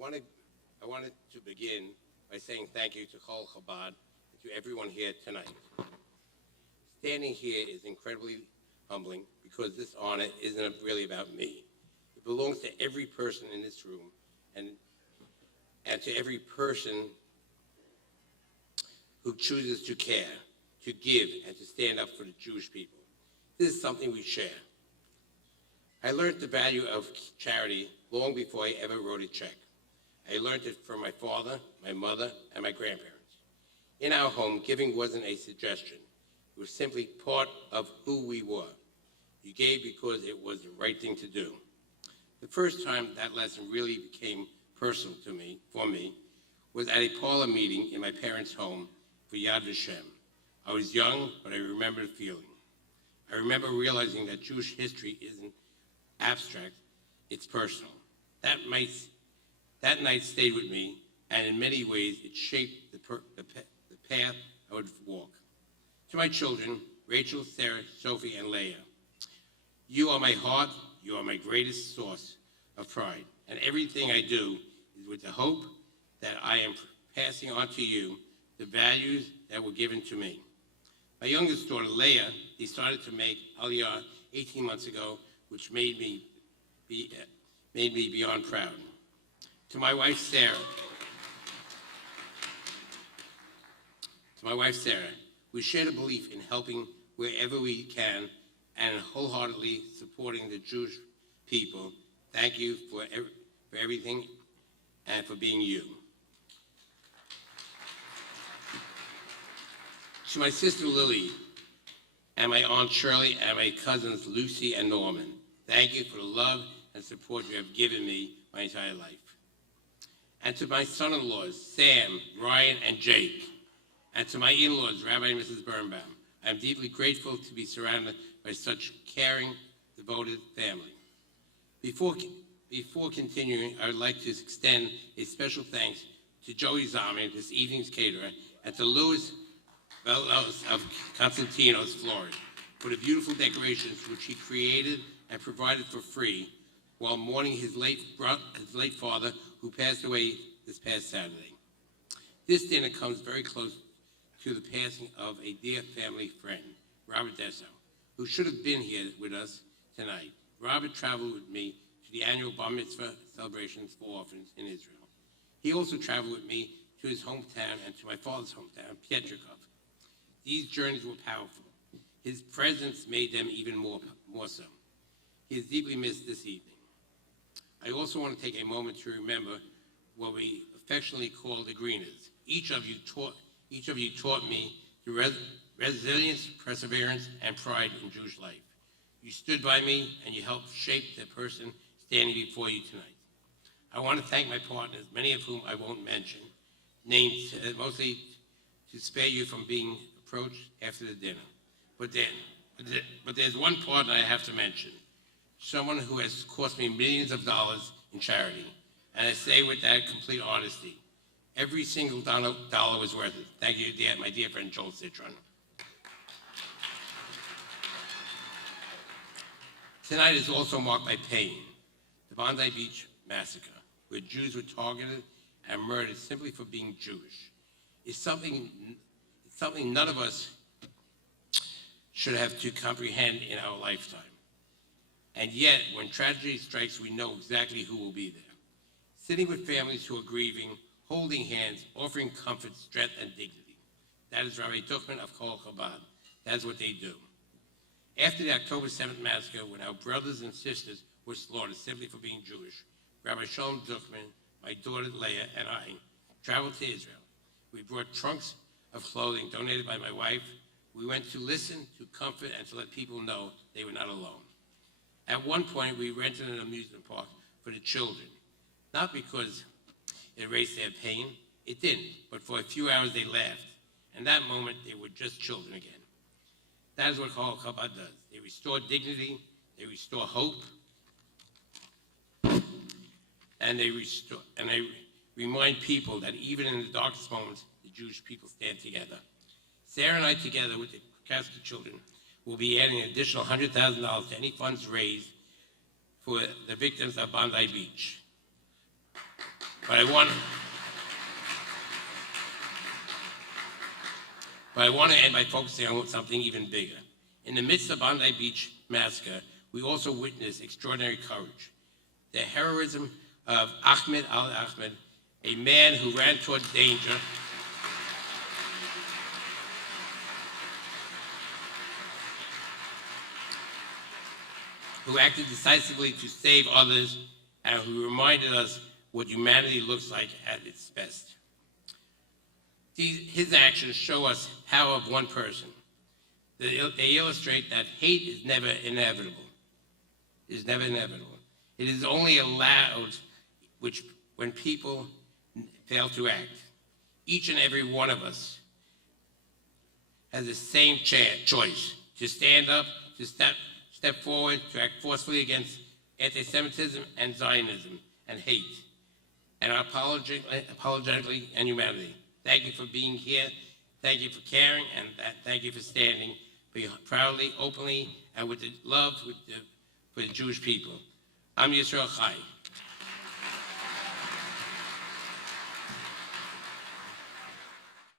wanted to begin by saying thank you to Colel Chabad and to everyone here tonight. Standing here is incredibly humbling because this honor isn't really about me. It belongs to every person in this room and to every person who chooses to care, to give, and to stand up for the Jewish people. This is something we share. I learned the value of charity long before I ever wrote a check. I learned it from my father, my mother, and my grandparents. In our home, giving wasn't a suggestion. It was simply part of who we were. You gave because it was the right thing to do. The first time that lesson really became personal for me, was at a parlor meeting in my parents' home for Yad Vashem. I was young, but I remember the feeling. I remember realizing that Jewish history isn't abstract, it's personal. That night stayed with me, and in many ways, it shaped the path I would walk. To my children, Rachel, Sarah, Sophie, and Leah, you are my heart, you are my greatest source of pride, and everything I do is with the hope that I am passing on to you the values that were given to me. My youngest daughter, Leah, decided to make Aliyah 18 months ago, which made me beyond proud. To my wife, Sarah, we share the belief in helping wherever we can and wholeheartedly supporting the Jewish people. Thank you for everything and for being you. To my sister Lily, and my Aunt Shirley, and my cousins Lucy and Norman, thank you for the love and support you have given me my entire life. And to my son-in-laws, Sam, Ryan, and Jake, and to my in-laws, Rabbi and Mrs. Birnbaum, I am deeply grateful to be surrounded by such caring, devoted family. Before continuing, I would like to extend a special thanks to Joey Zami, this evening's caterer, and to Louis Velos of Constantinos, Florida, for the beautiful decorations which he created and provided for free while mourning his late father, who passed away this past Saturday. This dinner comes very close to the passing of a dear family friend, Robert Desso, who should have been here with us tonight. Robert traveled with me to the annual Bar Mitzvah celebrations for orphans in Israel. He also traveled with me to his hometown and to my father's hometown, Pietrikov. These journeys were powerful. His presence made them even more so. He is deeply missed this evening. I also want to take a moment to remember what we affectionately call the Greeners. Each of you taught me the resilience, perseverance, and pride in Jewish life. You stood by me and you helped shape the person standing before you tonight. I want to thank my partners, many of whom I won't mention, named mostly to spare you from being approached after the dinner. But there's one partner I have to mention, someone who has cost me millions of dollars in charity. And I say with that complete honesty, every single dollar was worth it. Thank you, my dear friend Joel Citron. Tonight is also marked by pain. The Bondi Beach massacre, where Jews were targeted and murdered simply for being Jewish. It's something none of us should have to comprehend in our lifetime. And yet, when tragedy strikes, we know exactly who will be there. Sitting with families who are grieving, holding hands, offering comfort, strength, and dignity. That is Rabbi Duchman of Colel Chabad. That is what they do. After the October 7th massacre, when our brothers and sisters were slaughtered simply for being Jewish, Rabbi Shalom Duchman, my daughter Leah, and I traveled to Israel. We brought trunks of clothing donated by my wife. We went to listen, to comfort, and to let people know they were not alone. At one point, we rented an amusement park for the children, not because it erased their pain, it didn't, but for a few hours they laughed. And that moment, they were just children again. That is what Colel Chabad does. They restore dignity, they restore hope, and they remind people that even in the darkest moments, the Jewish people stand together. Sarah and I, together with the Krakowski children, will be adding an additional $100,000 to any funds raised for the victims of Bondi Beach. But I want to end by focusing on something even bigger. In the midst of Bondi Beach massacre, we also witnessed extraordinary courage. The heroism of Ahmed al-Ahmed, a man who ran toward danger, who acted decisively to save others, and who reminded us what humanity looks like at its best. His actions show us the power of one person. They illustrate that hate is never inevitable. It is only allowed when people fail to act. Each and every one of us has the same choice to stand up, to step forward, to act forcefully against anti-Semitism and Zionism and hate, and apologetically and humanity. Thank you for being here. Thank you for caring, and thank you for standing proudly, openly, and with the love for the Jewish people. I'm Yisrael Chai.